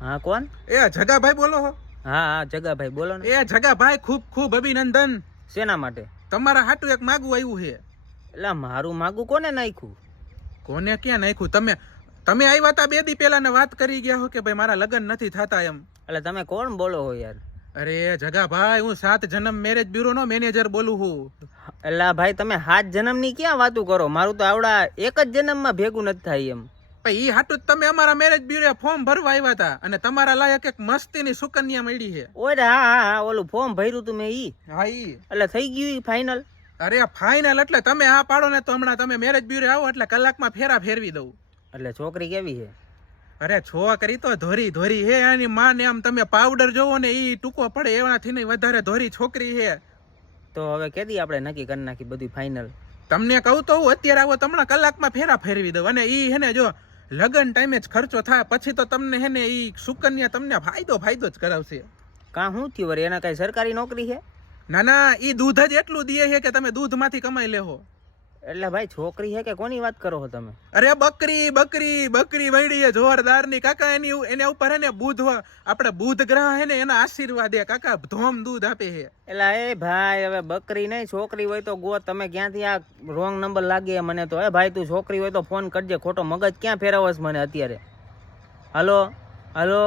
हाँ कौन? એ જગાભાઈ બોલો હો? हाँ हाँ જગાભાઈ બોલો ને. એ જગાભાઈ ખૂબ ખૂબ અભિનંદન. શેના માટે? તમારા હાટું એક માગવું આવ્યું છે. એટલે મારું માગું કોને નાખ્યું? કોને ક્યાં નાખ્યું? તમે આવ્યા તા 2 દી પહેલા ને વાત કરી ગયા હો કે ભાઈ મારા લગ્ન નથી થતા એમ. એટલે તમે કોણ બોલો હો યાર? અરે જગાભાઈ, હું 7 જન્મ મેરેજ બ્યુરો નો મેનેજર બોલું છું. એટલે ભાઈ તમે 7 જન્મની ક્યાં વાતું કરો? મારું તો આવડા એક જ જન્મમાં ભેગું નથી થાય એમ. ઈ હાટું તમે અમારા મેરેજ બ્યુરો ફોર્મ ભરવા આવ્યા હતા અને તમારા લાયક એક મસ્તીની સુકન્યા મળી છે. ઓય હા હા હા ઓલું ફોર્મ ભર્યું તું મેં ઈ. હા ઈ. એટલે થઈ ગયું ફાઇનલ? અરે ફાઇનલ એટલે તમે હા પાડો ને તો હમણાં તમે મેરેજ બ્યુરો આવો એટલે કલાકમાં ફેરા ફેરવી દઉં. એટલે છોકરી કેવી છે? અરે છોકરી તો ધોરી ધોરી હે. એની માને આમ તમે પાવડર જોવો ને ઈ ટૂંકો પડે એવાથી નહીં વધારે ધોરી છોકરી હે. તો હવે કેદી આપણે નક્કી કરી નાખી બધું ફાઇનલ? તમને કહું તો હું અત્યારે આવો તો હમણાં કલાકમાં ફેરા ફેરવી દઉં. અને ઈ હે ને જો લગન ટાઈમે જ ખર્ચો થાય પછી તો તમને હે ને ઈ સુકન્યા તમને ફાયદો જ કરાવશે. કાં શું થયું વળી? એના કઈ સરકારી નોકરી છે? ના ના, ઈ દૂધ જ એટલું દે છે કે તમે દૂધમાંથી કમાઈ લેહો. એટલે ભાઈ છોકરી છે કે કોની વાત કરો છો તમે? અરે બકરી બકરી બકરી વળી છે જોરદાર ની કાકા. એના ઉપર હે ને આપણે બુધ ગ્રહ હે ને એના આશીર્વાદ હે કાકા, ધોમ દૂધ આપે છે. એટલે એ ભાઈ હવે બકરી નહીં છોકરી હોય તો ગો. તમે ક્યાંથી આ રોંગ નંબર લાગે મને તો. એ ભાઈ તું છોકરી હોય તો ફોન કરજે. ખોટો મગજ ક્યાં ફેરવસ મને અત્યારે? Hello hello